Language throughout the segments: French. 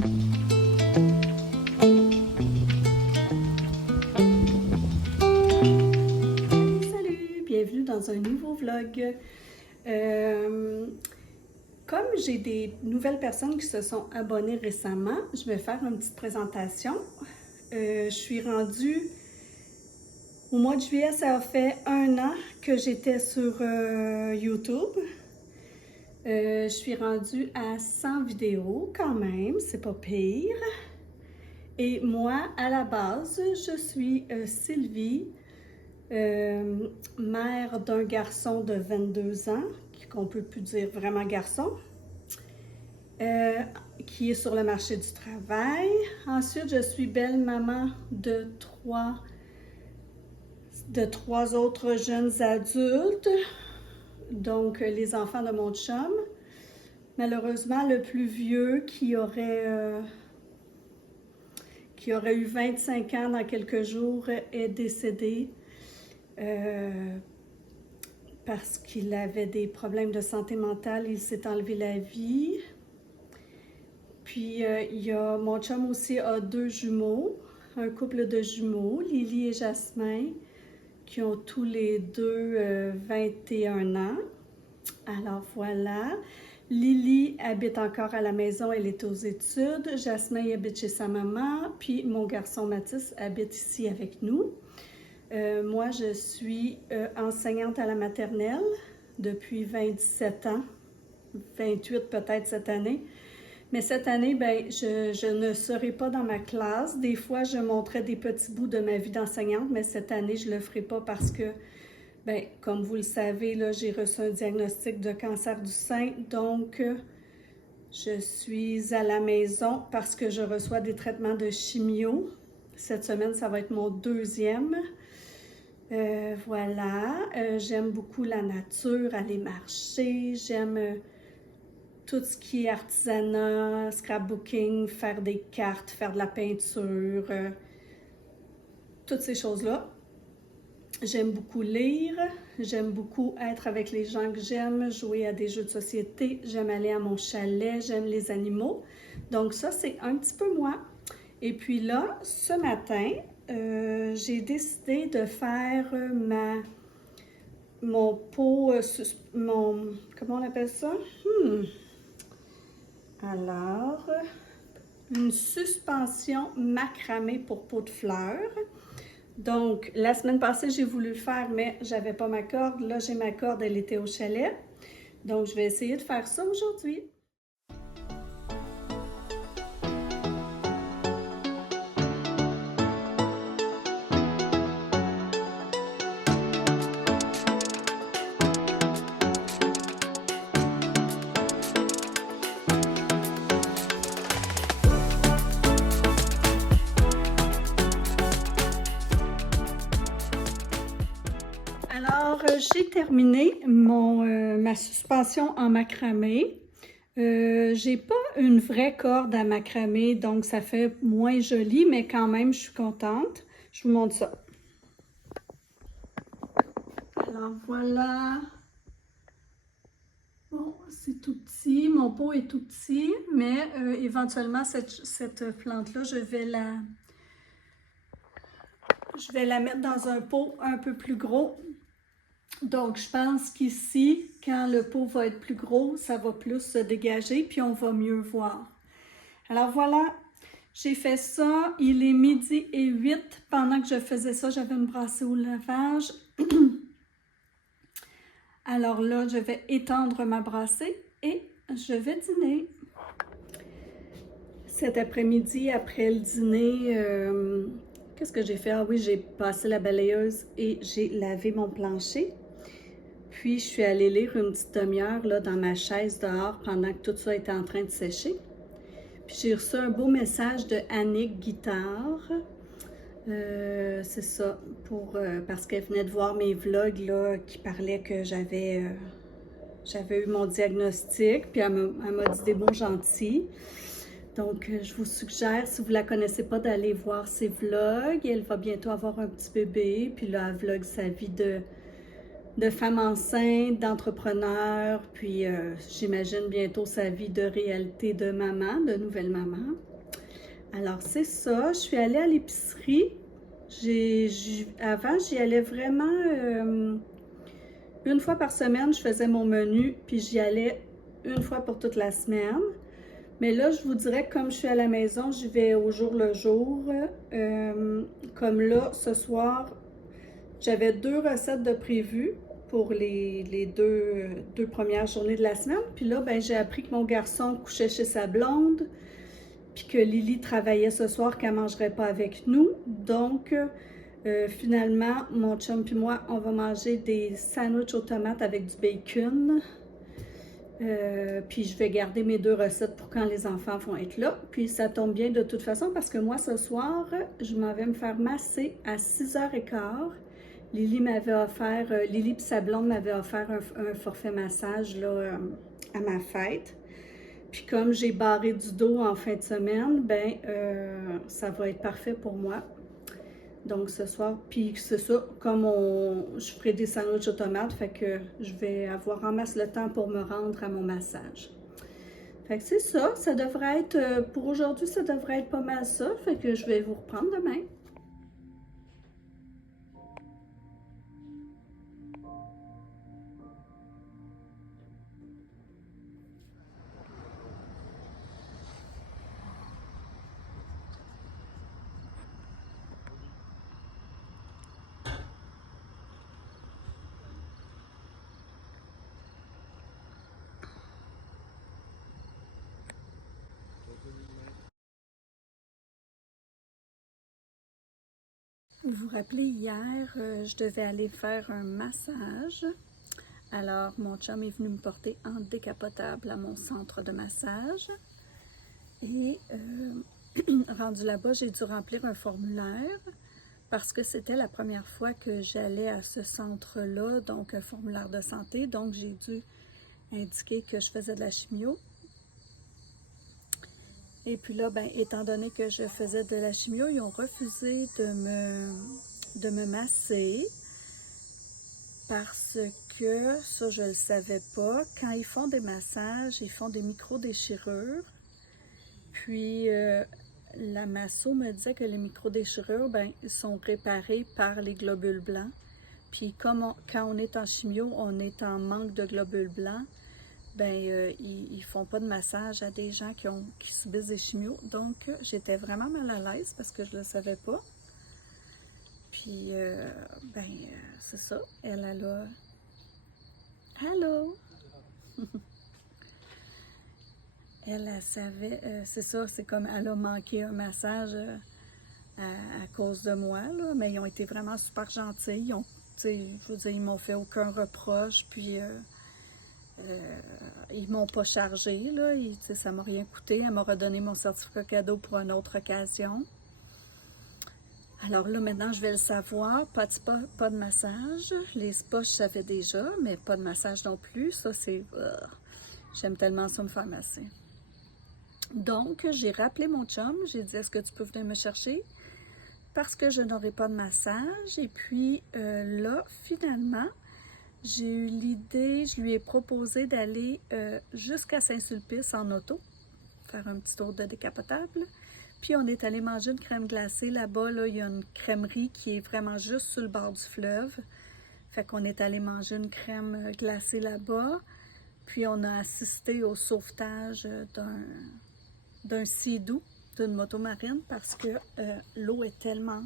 Salut, bienvenue dans un nouveau vlog. Comme j'ai des nouvelles personnes qui se sont abonnées récemment, je vais faire une petite présentation. Je suis rendue au mois de juillet, ça a fait 1 an que j'étais sur YouTube. Je suis rendue à 100 vidéos quand même, c'est pas pire. Et moi, à la base, je suis Sylvie, mère d'un garçon de 22 ans, qu'on peut plus dire vraiment garçon, qui est sur le marché du travail. Ensuite, je suis belle-maman de trois autres jeunes adultes, donc les enfants de mon chum. Malheureusement, le plus vieux qui aurait eu 25 ans dans quelques jours est décédé parce qu'il avait des problèmes de santé mentale. Il s'est enlevé la vie. Puis, mon chum aussi a 2 jumeaux, un couple de jumeaux, Lily et Jasmin, qui ont tous les deux 21 ans. Alors voilà. Lily habite encore à la maison, elle est aux études. Jasmin habite chez sa maman, puis mon garçon Mathis habite ici avec nous. Moi, je suis enseignante à la maternelle depuis 27 ans, 28 peut-être cette année. Mais cette année, je ne serai pas dans ma classe. Des fois, je montrais des petits bouts de ma vie d'enseignante, mais cette année, je ne le ferai pas parce que, comme vous le savez, là, j'ai reçu un diagnostic de cancer du sein. Donc, je suis à la maison parce que je reçois des traitements de chimio. Cette semaine, ça va être mon 2e. Voilà. J'aime beaucoup la nature, aller marcher. J'aime tout ce qui est artisanat, scrapbooking, faire des cartes, faire de la peinture, toutes ces choses-là. J'aime beaucoup lire, j'aime beaucoup être avec les gens que j'aime, jouer à des jeux de société, j'aime aller à mon chalet, j'aime les animaux. Donc ça, c'est un petit peu moi. Et puis là, ce matin, j'ai décidé de faire mon pot, comment on appelle ça? Alors, une suspension macramé pour pot de fleurs. Donc, la semaine passée, j'ai voulu le faire, mais j'avais pas ma corde. Là, j'ai ma corde, elle était au chalet. Donc, je vais essayer de faire ça aujourd'hui. Alors, j'ai terminé ma suspension en macramé. J'ai pas une vraie corde à macramé, donc ça fait moins joli, mais quand même, je suis contente. Je vous montre ça. Alors, voilà. Bon, c'est tout petit. Mon pot est tout petit, mais éventuellement, cette plante-là, je vais la mettre dans un pot un peu plus gros. Donc, je pense qu'ici, quand le pot va être plus gros, ça va plus se dégager, puis on va mieux voir. Alors voilà, j'ai fait ça. Il est 12h08. Pendant que je faisais ça, j'avais une brassée au lavage. Alors là, je vais étendre ma brassée et je vais dîner. Cet après-midi, après le dîner, qu'est-ce que j'ai fait? Ah oui, j'ai passé la balayeuse et j'ai lavé mon plancher. Puis, je suis allée lire une petite demi-heure là, dans ma chaise dehors pendant que tout ça était en train de sécher. Puis, j'ai reçu un beau message de Annick Guitare. C'est ça, parce qu'elle venait de voir mes vlogs là, qui parlaient que j'avais eu mon diagnostic. Puis, elle m'a dit des mots gentils. Donc, je vous suggère, si vous ne la connaissez pas, d'aller voir ses vlogs. Elle va bientôt avoir un petit bébé. Puis là, elle vlog sa vie de femme enceinte, d'entrepreneur, puis j'imagine bientôt sa vie de réalité de maman, de nouvelle maman. Alors c'est ça, je suis allée à l'épicerie. Avant, j'y allais vraiment une fois par semaine, je faisais mon menu, puis j'y allais une fois pour toute la semaine. Mais là, je vous dirais que comme je suis à la maison, j'y vais au jour le jour. Comme là, ce soir, j'avais 2 recettes de prévues pour les deux premières journées de la semaine. Puis là, ben, j'ai appris que mon garçon couchait chez sa blonde, puis que Lily travaillait ce soir, qu'elle ne mangerait pas avec nous. Donc, finalement, mon chum et moi, on va manger des sandwichs aux tomates avec du bacon. Puis je vais garder mes 2 recettes pour quand les enfants vont être là. Puis ça tombe bien de toute façon parce que moi, ce soir, je m'en vais me faire masser à 6h15. Lily m'avait offert, Lily et sa blonde m'avaient offert un forfait massage là, à ma fête. Puis comme j'ai barré du dos en fin de semaine, ben ça va être parfait pour moi. Donc ce soir, puis c'est ça, comme je ferai des sandwichs aux tomates, fait que je vais avoir en masse le temps pour me rendre à mon massage. Fait que c'est ça, ça devrait être, pour aujourd'hui, ça devrait être pas mal ça, fait que je vais vous reprendre demain. Vous vous rappelez, hier, je devais aller faire un massage. Alors, mon chum est venu me porter en décapotable à mon centre de massage. Et rendu là-bas, j'ai dû remplir un formulaire parce que c'était la première fois que j'allais à ce centre-là, donc un formulaire de santé. Donc, j'ai dû indiquer que je faisais de la chimio. Et puis là, ben, étant donné que je faisais de la chimio, ils ont refusé de me masser parce que, ça je ne le savais pas, quand ils font des massages, ils font des micro-déchirures. Puis la masso me disait que les micro-déchirures, ben, sont réparées par les globules blancs. Puis comme quand on est en chimio, on est en manque de globules blancs, ben ils font pas de massage à des gens qui subissent des chimios. Donc j'étais vraiment mal à l'aise parce que je le savais pas. Puis ben c'est ça, elle a là. Allô? Elle savait, c'est ça, c'est comme elle a manqué un massage à cause de moi, là, mais ils ont été vraiment super gentils. Ils ont, je veux dire, ils m'ont fait aucun reproche, puis ils m'ont pas chargé, là, ça m'a rien coûté. Elle m'a redonné mon certificat cadeau pour une autre occasion. Alors là, maintenant, je vais le savoir. Pas de massage. Les spas, je savais déjà, mais pas de massage non plus. Ça, c'est... j'aime tellement ça me faire masser. Donc, j'ai rappelé mon chum. J'ai dit, est-ce que tu peux venir me chercher? Parce que je n'aurai pas de massage. Et puis, là, finalement, j'ai eu l'idée, je lui ai proposé d'aller jusqu'à Saint-Sulpice en auto, faire un petit tour de décapotable. Puis on est allé manger une crème glacée là-bas. Là, il y a une crèmerie qui est vraiment juste sur le bord du fleuve. Fait qu'on est allé manger une crème glacée là-bas. Puis on a assisté au sauvetage d'un Sea-Doo, d'une motomarine, parce que l'eau est tellement...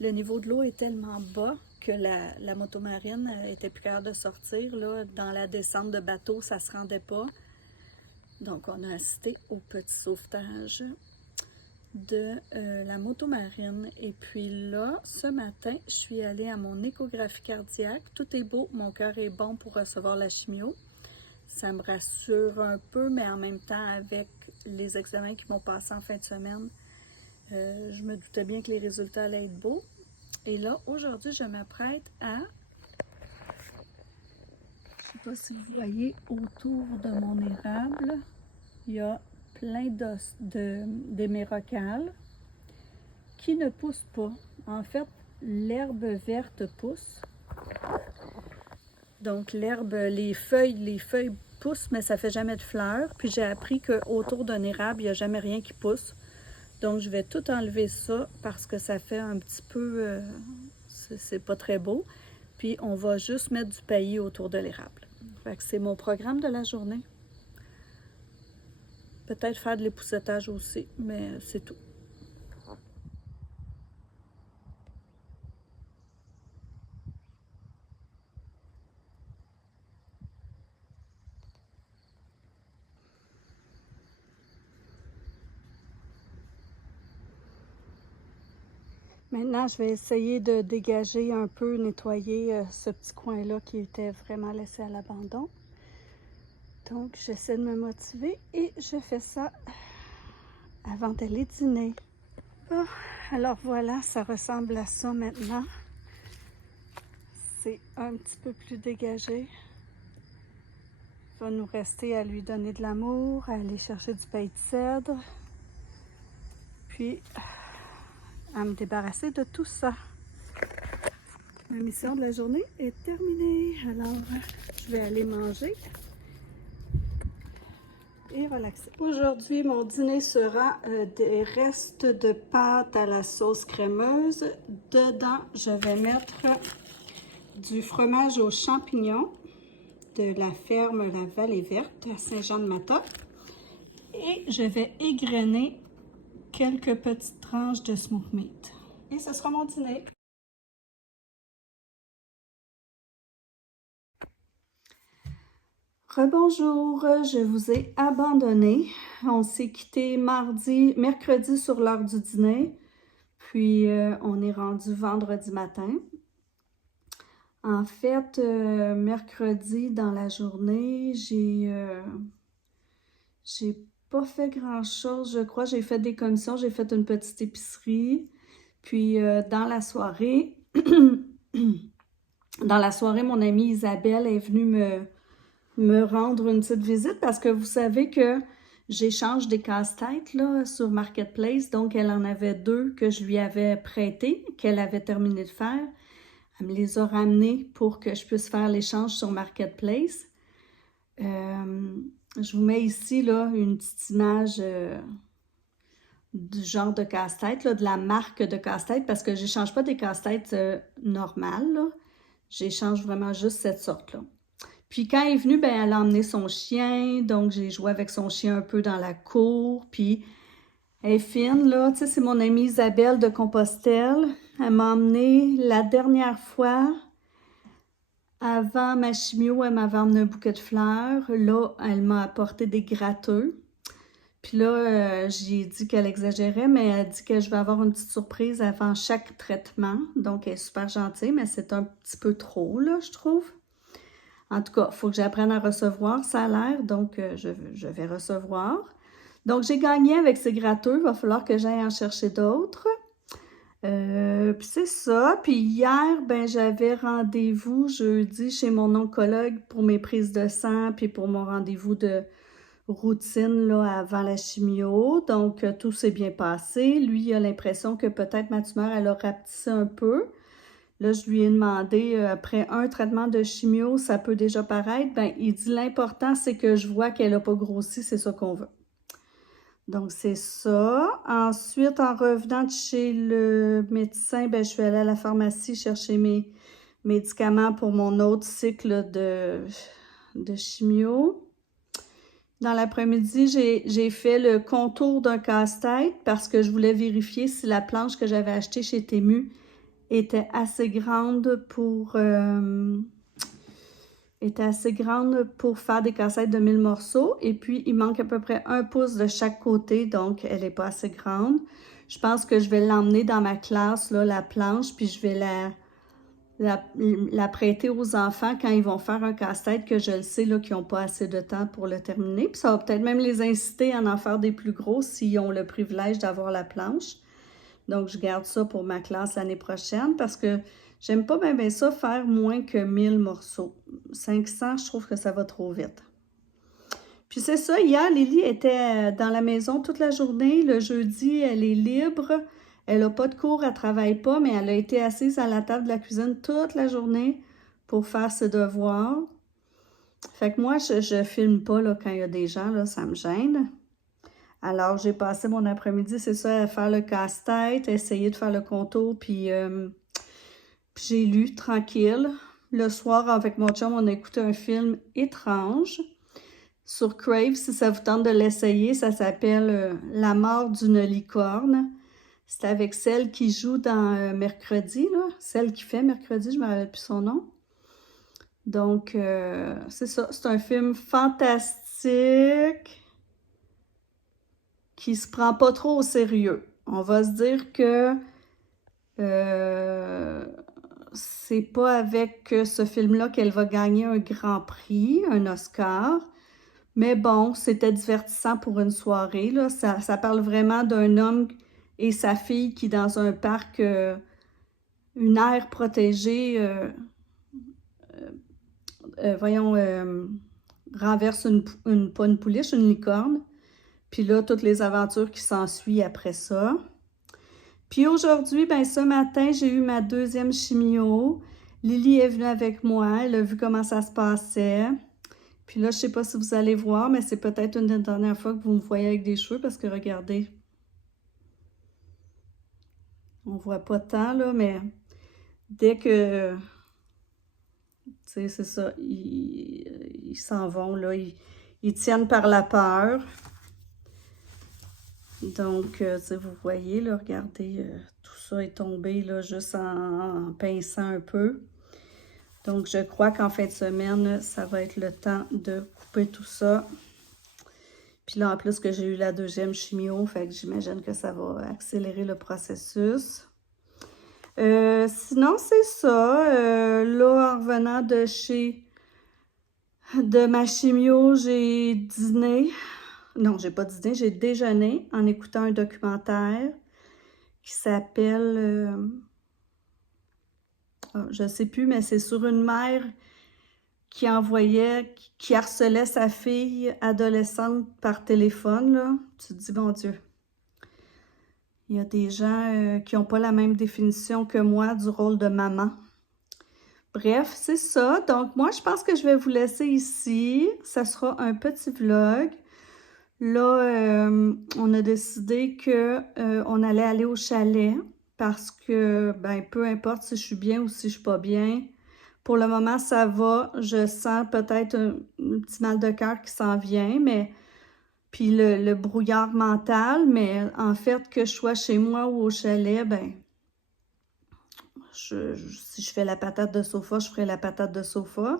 Le niveau de l'eau est tellement bas que la motomarine était plus capable de sortir. Là, dans la descente de bateau, ça ne se rendait pas. Donc, on a assisté au petit sauvetage de la motomarine. Et puis là, ce matin, je suis allée à mon échographie cardiaque. Tout est beau, mon cœur est bon pour recevoir la chimio. Ça me rassure un peu, mais en même temps, avec les examens qui m'ont passé en fin de semaine, je me doutais bien que les résultats allaient être beaux. Et là, aujourd'hui, je m'apprête à... Je ne sais pas si vous voyez, autour de mon érable, il y a plein d'hémérocalles qui ne poussent pas. En fait, l'herbe verte pousse. Donc l'herbe, les feuilles poussent, mais ça fait jamais de fleurs. Puis j'ai appris qu'autour d'un érable, il n'y a jamais rien qui pousse. Donc je vais tout enlever ça parce que ça fait un petit peu... c'est pas très beau. Puis on va juste mettre du paillis autour de l'érable. Fait que c'est mon programme de la journée. Peut-être faire de l'époussetage aussi, mais c'est tout. Maintenant, je vais essayer de dégager un peu, nettoyer ce petit coin-là qui était vraiment laissé à l'abandon. Donc, j'essaie de me motiver et je fais ça avant d'aller dîner. Bon, alors voilà, ça ressemble à ça maintenant. C'est un petit peu plus dégagé. Il va nous rester à lui donner de l'amour, à aller chercher du paille de cèdre, puis à me débarrasser de tout ça. Ma mission de la journée est terminée. Alors, je vais aller manger et relaxer. Aujourd'hui, mon dîner sera des restes de pâte à la sauce crémeuse. Dedans, je vais mettre du fromage aux champignons de la ferme La Vallée Verte à Saint-Jean-de-Mata. Et je vais égrener quelques petites tranches de smoked meat. Et ce sera mon dîner. Rebonjour, je vous ai abandonné. On s'est quitté mercredi sur l'heure du dîner, puis on est rendu vendredi matin. En fait, mercredi dans la journée, j'ai pas fait grand-chose, je crois. J'ai fait des commissions, j'ai fait une petite épicerie. Puis dans la soirée, mon amie Isabelle est venue me rendre une petite visite parce que vous savez que j'échange des casse-têtes là, sur Marketplace. Donc, elle en avait 2 que je lui avais prêtés, qu'elle avait terminé de faire. Elle me les a ramenés pour que je puisse faire l'échange sur Marketplace. Je vous mets ici là, une petite image du genre de casse-tête, de la marque de casse-tête, parce que je n'échange pas des casse-têtes normales. Là. J'échange vraiment juste cette sorte-là. Puis quand elle est venue, ben, elle a emmené son chien, donc j'ai joué avec son chien un peu dans la cour, puis elle est fine, là, tu sais, c'est mon amie Isabelle de Compostelle. Elle m'a emmené la dernière fois, avant ma chimio, elle m'avait emmené un bouquet de fleurs. Là, elle m'a apporté des gratteux. Puis là, j'ai dit qu'elle exagérait, mais elle dit que je vais avoir une petite surprise avant chaque traitement. Donc, elle est super gentille, mais c'est un petit peu trop, là, je trouve. En tout cas, il faut que j'apprenne à recevoir, ça a l'air, donc je vais recevoir. Donc, j'ai gagné avec ces gratteux, il va falloir que j'aille en chercher d'autres. Puis c'est ça. Puis hier, ben j'avais rendez-vous jeudi chez mon oncologue pour mes prises de sang, puis pour mon rendez-vous de routine là, avant la chimio. Donc, tout s'est bien passé. Lui, il a l'impression que peut-être ma tumeur, elle a rapetissé un peu. Là, je lui ai demandé, après un traitement de chimio, ça peut déjà paraître. Ben, il dit l'important, c'est que je vois qu'elle n'a pas grossi, c'est ça qu'on veut. Donc, c'est ça. Ensuite, en revenant de chez le médecin, ben, je suis allée à la pharmacie chercher mes médicaments pour mon autre cycle de chimio. Dans l'après-midi, j'ai fait le contour d'un casse-tête parce que je voulais vérifier si la planche que j'avais achetée chez Temu était assez grande pour faire des casse-têtes de 1000 morceaux. Et puis, il manque à peu près 1 pouce de chaque côté, donc elle n'est pas assez grande. Je pense que je vais l'emmener dans ma classe, là, la planche, puis je vais la prêter aux enfants quand ils vont faire un casse-tête que je le sais là, qu'ils n'ont pas assez de temps pour le terminer. Puis ça va peut-être même les inciter à en faire des plus gros s'ils ont le privilège d'avoir la planche. Donc, je garde ça pour ma classe l'année prochaine parce que j'aime pas bien ça faire moins que 1000 morceaux. 500, je trouve que ça va trop vite. Puis c'est ça, hier, Lily était dans la maison toute la journée. Le jeudi, elle est libre. Elle n'a pas de cours, elle ne travaille pas, mais elle a été assise à la table de la cuisine toute la journée pour faire ses devoirs. Fait que moi, je filme pas là, quand il y a des gens, là, ça me gêne. Alors, j'ai passé mon après-midi, c'est ça, à faire le casse-tête, essayer de faire le contour, puis j'ai lu tranquille. Le soir, avec mon chum, on a écouté un film étrange sur Crave, si ça vous tente de l'essayer. Ça s'appelle La mort d'une licorne. C'est avec celle qui joue dans Mercredi, là. Celle qui fait Mercredi, je ne me rappelle plus son nom. Donc, c'est ça. C'est un film fantastique qui se prend pas trop au sérieux. On va se dire que c'est pas avec ce film-là qu'elle va gagner un grand prix, un Oscar. Mais bon, c'était divertissant pour une soirée, là. Ça parle vraiment d'un homme et sa fille qui, dans un parc, une aire protégée, renverse pas une pouliche, une licorne. Puis là, toutes les aventures qui s'ensuivent après ça. Puis aujourd'hui, ben ce matin, j'ai eu ma 2e chimio. Lily est venue avec moi, elle a vu comment ça se passait. Puis là, je ne sais pas si vous allez voir, mais c'est peut-être une des dernières fois que vous me voyez avec des cheveux parce que regardez, on ne voit pas tant, là, mais dès que, tu sais, c'est ça, ils s'en vont, là, ils tiennent par la peur. Donc, tu sais, vous voyez, là, regardez, tout ça est tombé, là, juste en pinçant un peu. Donc, je crois qu'en fin de semaine, ça va être le temps de couper tout ça. Puis là, en plus que j'ai eu la 2e chimio, fait que j'imagine que ça va accélérer le processus. Sinon, c'est ça. Là, en revenant de ma chimio, j'ai dîné. Non, j'ai pas dîné, j'ai déjeuné en écoutant un documentaire qui s'appelle... je ne sais plus, mais c'est sur une mère qui harcelait sa fille adolescente par téléphone, là. Tu te dis, bon Dieu, il y a des gens qui n'ont pas la même définition que moi du rôle de maman. Bref, c'est ça. Donc, moi, je pense que je vais vous laisser ici. Ça sera un petit vlog. Là, on a décidé qu'on allait aller au chalet parce que, ben, peu importe si je suis bien ou si je suis pas bien, pour le moment, ça va. Je sens peut-être un petit mal de cœur qui s'en vient, mais puis le brouillard mental, mais en fait, que je sois chez moi ou au chalet, ben, si je fais la patate de sofa, je ferai la patate de sofa.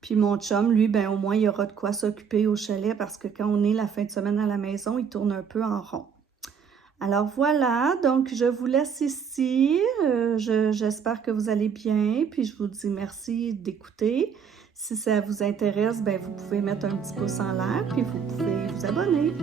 Puis mon chum, lui, ben au moins, il y aura de quoi s'occuper au chalet parce que quand on est la fin de semaine à la maison, il tourne un peu en rond. Alors voilà, donc je vous laisse ici. J'espère que vous allez bien. Puis je vous dis merci d'écouter. Si ça vous intéresse, ben vous pouvez mettre un petit pouce en l'air, puis vous pouvez vous abonner.